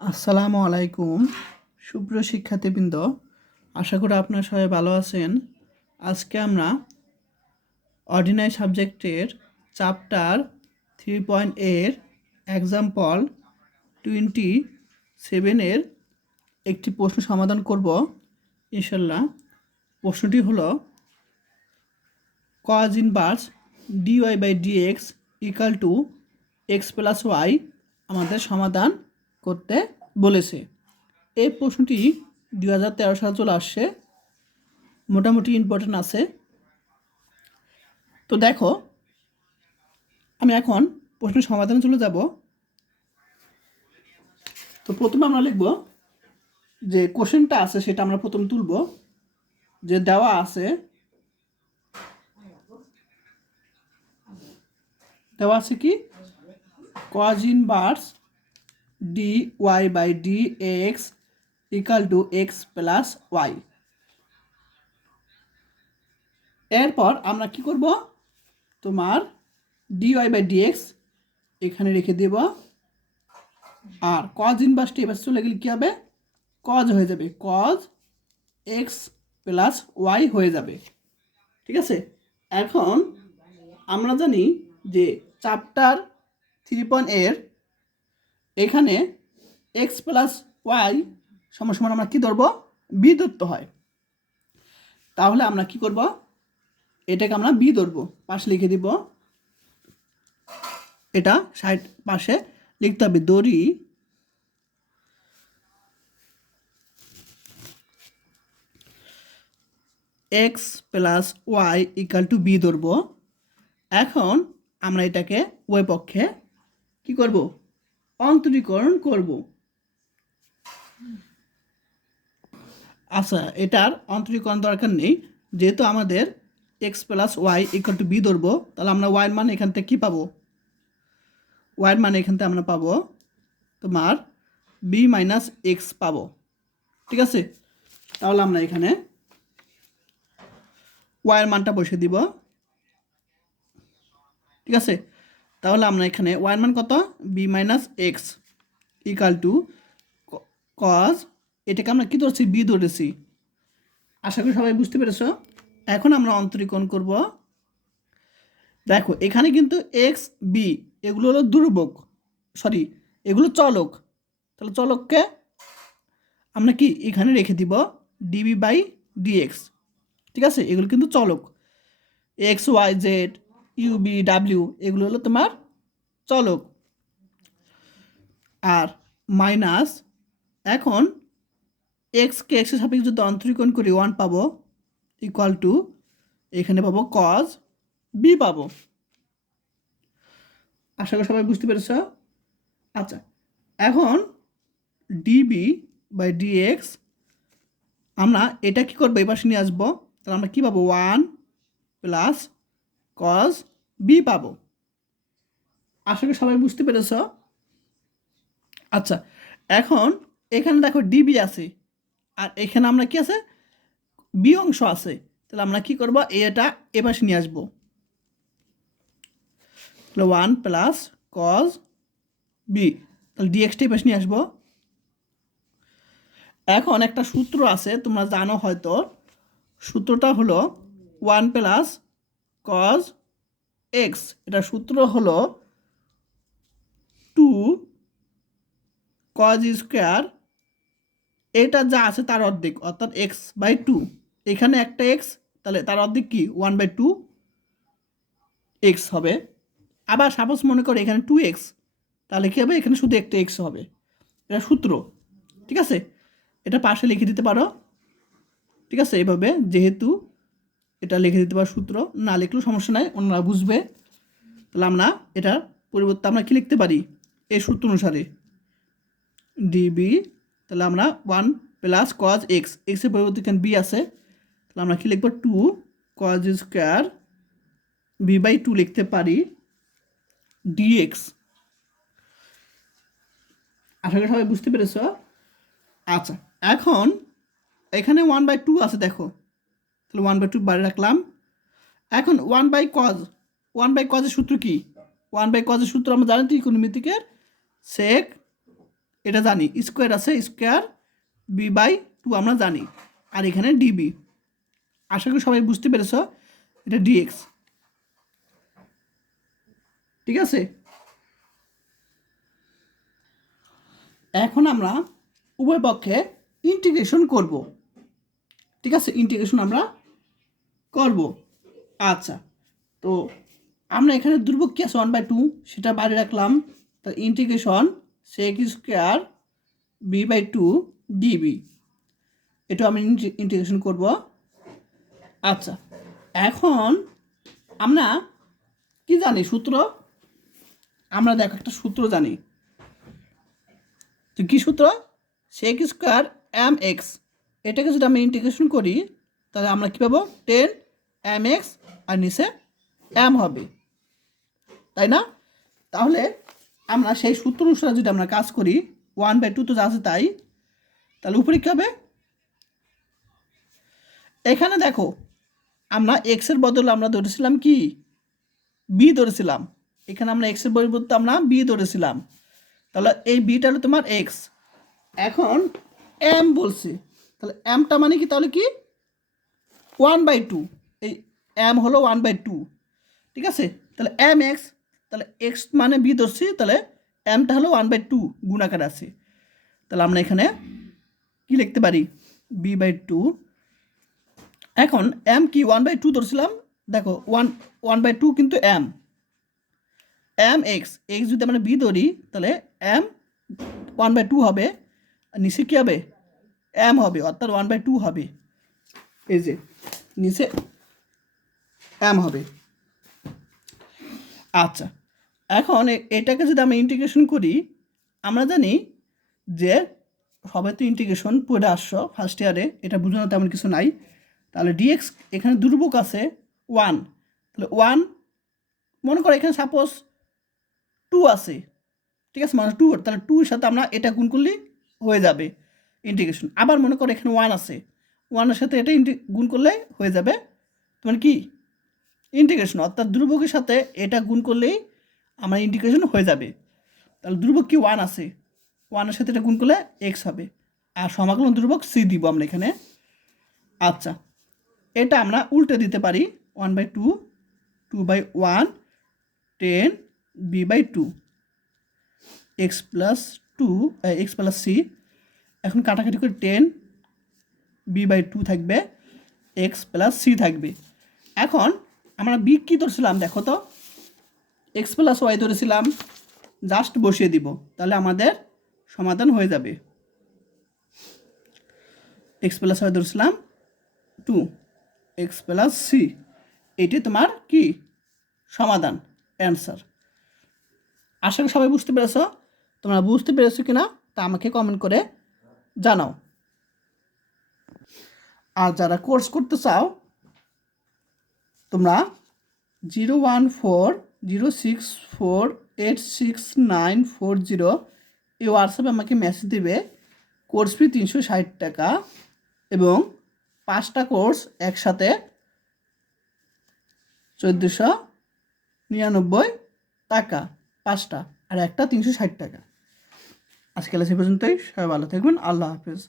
আসসালামু আলাইকুম সুপ্রিয় শিক্ষার্থীবৃন্দ, আশা করি আপনারা সবাই ভালো আছেন। আজকে আমরা অর্ডিনারি সাবজেক্টের চ্যাপ্টার 3.8 এর এক্সাম্পল 27 একটি প্রশ্ন সমাধান করব ইনশাল্লাহ। প্রশ্নটি হলো cos inverse dy/dx equal to x plus y আমাদের সমাধান করতে বলেছে। এই প্রশ্নটি 2013 সালে চলে আসছে, মোটামুটি ইম্পর্টেন্ট আছে। তো দেখো, আমি এখন প্রশ্নের সমাধানে চলে যাব। তো প্রথমে আমরা লিখব যে কোশ্চেনটা আছে সেটা আমরা প্রথম তুলব, যে দেওয়া আছে কি cos inverse dy/dx equal to x plus y. এরপর আমরা কি করব, তোমার dy/dx এখানে রেখে দেব, আর cos ইনভার্সটি এবার চলে গেলে কী হবে, cos হয়ে যাবে, cos x প্লাস ওয়াই হয়ে যাবে। ঠিক আছে, এখন আমরা জানি যে চ্যাপ্টার 3.8 এর এখানে x প্লাস ওয়াই সমান আমরা কী ধরবো, বি ধরতে হয়। তাহলে আমরা কি করব, এটাকে আমরা বি ধরবো, পাশে লিখে দিব, এটা সাইড পাশে লিখতে হবে, দড়ি x plus y equal to v ধরবো। এখন আমরা এটাকে ওই পক্ষে কি করব, অন্তরীকরণ করব। আচ্ছা, এটার অন্তরীকরণ দরকার নেই, যেহেতু আমাদের x plus y equal to v ধরবো, তাহলে আমরা ওয়াইয়ের মান এখান থেকে কী পাবো, ওয়াইয়ের মান এখান থেকে আমরা পাবো তোমার বি মাইনাস এক্স পাবো। ঠিক আছে, তাহলে আমরা এখানে ওয়াইয়ের মানটা বসে দিব। ঠিক আছে, তাহলে আমরা এখানে ওয়াইয়ের মান কত, v minus x equal to cos, এটাকে আমরা কী ধরছি, বি ধরেছি। আশা করি সবাই বুঝতে পেরেছ। এখন আমরা অন্তরীকরণ করব। দেখো এখানে কিন্তু এক্স বি এগুলো হলো ধ্রুবক, সরি এগুলো চলক, তাহলে চলককে আমরা কি এখানে রেখে দিব dv/dx। ঠিক আছে, এগুলো কিন্তু চলক, x y z u v ডাব্লিউ এগুলো হলো তোমার চলক। আর মাইনাস, এখন এক্সকে এক্সের সাপেক্ষে যদি অন্তরীকরণ করি 1 পাবো ইকুয়াল টু, এখানে পাবো কজ বি পাবো। আশা করি সবাই বুঝতে পেরেছ। আচ্ছা, এখন db/dx আমরা এটা কি করবো, এই পাশে নিয়ে আসবো, তাহলে আমরা কী পাবো, 1 প্লাস কজ বি পাবো। আশা করি সবাই বুঝতে পেরেছ। আচ্ছা, এখন এখানে দেখো ডিবি আছে, আর এখানে আমরা কি আছে, বি অংশ আছে, তাহলে আমরা কি করবো, এটা এ পাশে নিয়ে আসবো, তাহলে 1 প্লাস কজ বি, তাহলে ডিএক্সটা এই পাশে নিয়ে আসবো। এখন একটা সূত্র আছে, তোমরা জানো হয়তো, সূত্রটা হলো 1 প্লাস কজ এক্স, এটা সূত্র হলো 2 কজ স্কোয়ার, এটা যা আছে তার অর্ধেক, অর্থাৎ x/2, এখানে একটা এক্স, তাহলে তার অর্ধেক কি 1/2 এক্স হবে। আবার সাপোজ মনে করো এখানে 2x, তাহলে কী হবে, এখানে শুধু একটা এক্স হবে। এটা সূত্র। ঠিক আছে, এটা পাশে লিখে দিতে পারো। ঠিক আছে, এইভাবে যেহেতু এটা লিখে দিতে পারো, সূত্র না লিখলেও সমস্যা নাই, অন্যরা বুঝবে। তাহলে আমরা এটার পরিবর্তে আমরা কি লিখতে পারি, এই সূত্র অনুসারে ডিবি, তাহলে আমরা 1 প্লাস কজ এক্স, এক্সের পরিবর্তে এখানে বি আছে, তাহলে আমরা কি লিখবো, 2 কজ স্কোয়ার বি/2 লিখতে পারি ডিএক্স। আশা করি সবাই বুঝতে পেরেছ। আচ্ছা, এখন এখানে 1/2 আছে দেখো, তাহলে 1/2 বাড়ি রাখলাম। এখন 1/cos এর সূত্র কি, 1/cos এর সূত্র আমরা জানি ত্রিকোণমিতিকের সেক এটা জানি, স্কোয়ার আছে, স্কোয়ার বি বাই টু আমরা জানি, আর এখানে ডিবি। আশা করি সবাই বুঝতে পেরেছ, এটা ডিএক্স। ঠিক আছে, এখন আমরা উভয় পক্ষে ইন্টিগ্রেশন করব। ঠিক আছে, ইন্টিগ্রেশন আমরা করব। আচ্ছা, তো আমরা এখানে ধ্রুবক কি আছে 1/2, সেটা বাইরে রাখলাম। তো integration sec square v by two dv, এটা আমি ইন্টিগ্রেশন করব। আচ্ছা, এখন আমরা কি জানি সূত্র? আমরা দেখো একটা সূত্র জানি। তো কী সূত্র? সেক স্কোয়ার এম এক্স, এটাকে যদি আমি ইন্টিগ্রেশন করি তাহলে আমরা কী পাবো? 10 mx, আর নিচে এম হবে, তাই না? তাহলে আমরা সেই সূত্র অনুসারে যদি আমরা কাজ করি, 1/2 তো যা আছে তাই, তাহলে উপরে কী হবে? এখানে দেখো আমরা এক্সের বদলে আমরা ধরেছিলাম কি? বি ধরেছিলাম। এখানে আমরা এক্সের পরিবর্তে আমরা বি ধরেছিলাম, তাহলে এই বিটা হলো তোমার এক্স। এখন এম বলছে, তাহলে এমটা মানে কি? তাহলে কি 1/2, এই এম হলো 1/2। ঠিক আছে, তাহলে এম এক্স, তাহলে এক্স মানে বি ধরছি, তাহলে এমটা হলো 1/2 গুণাকার আছে। তাহলে আমরা এখানে কি লিখতে পারি? b/2। এখন এম কি 1/2 ধরছিলাম, দেখো 1/2 কিন্তু এম এক্স, এক্স যদি আমরা বি ধরি তাহলে এম 1/2 হবে, আর নিচে কী হবে? এম হবে, অর্থাৎ 1/2 হবে। এই যে নিচে এম হবে। আচ্ছা, এখন এটাকে যদি আমরা ইন্টিগ্রেশন করি, আমরা জানি যে সবাই তো ইন্টিগ্রেশন পড়ে আসছো ফার্স্ট ইয়ারে, এটা বোঝানো তেমন কিছু নাই। তাহলে ডিএক্স এখানে ধ্রুবক আছে 1, তাহলে 1 মনে করো এখানে সাপোজ 2 আছে। ঠিক আছে, মানে 2, তাহলে 2 এর সাথে আমরা এটা গুণ করলেই হয়ে যাবে ইন্টিগ্রেশন। আবার মনে করো এখানে 1 আছে, 1 এর সাথে এটা গুণ করলে হয়ে যাবে তোমার কি? ইন্টিগ্রেশন। অর্থাৎ ধ্রুবকের সাথে এটা গুণ করলেই আমার ইন্টিগ্রেশন হয়ে যাবে। তাহলে ধ্রুবক কি 1 আছে, 1 এর সাথে এটা গুণ করলে এক্স হবে, আর সমাকলন ধ্রুবক সি দিব আমরা এখানে। আচ্ছা, এটা আমরা উল্টে দিতে পারি, 1/2, 2/1, 10 b/2, x plus two, x plus C. এখন কাটাকাটি করে 10 b/2 থাকবে, এক্স প্লাস সি থাকবে। এখন আমরা বি কী ধরছিলাম দেখো তো? এক্স প্লাস ওয়াই ধরেছিলাম, জাস্ট বসিয়ে দিব, তাহলে আমাদের সমাধান হয়ে যাবে। এক্স প্লাস ওয়াই ধরছিলাম 2, এক্স প্লাস সি, এটি তোমার কি সমাধান, অ্যান্সার। আশা করি সবাই বুঝতে পেরেছ। তোমরা বুঝতে পেরেছো কি না তা আমাকে কমেন্ট করে জানাও। আর যারা কোর্স করতে চাও তোমরা 01406486940 এই হোয়াটসঅ্যাপে আমাকে মেসেজ দিবে। কোর্স ফি 360 টাকা, এবং 5টা কোর্স একসাথে 1499 টাকা 5টা, আর একটা 360 টাকা। আজকাল সে পর্যন্তই, সবাই ভালো থাকবেন, আল্লাহ হাফেজ।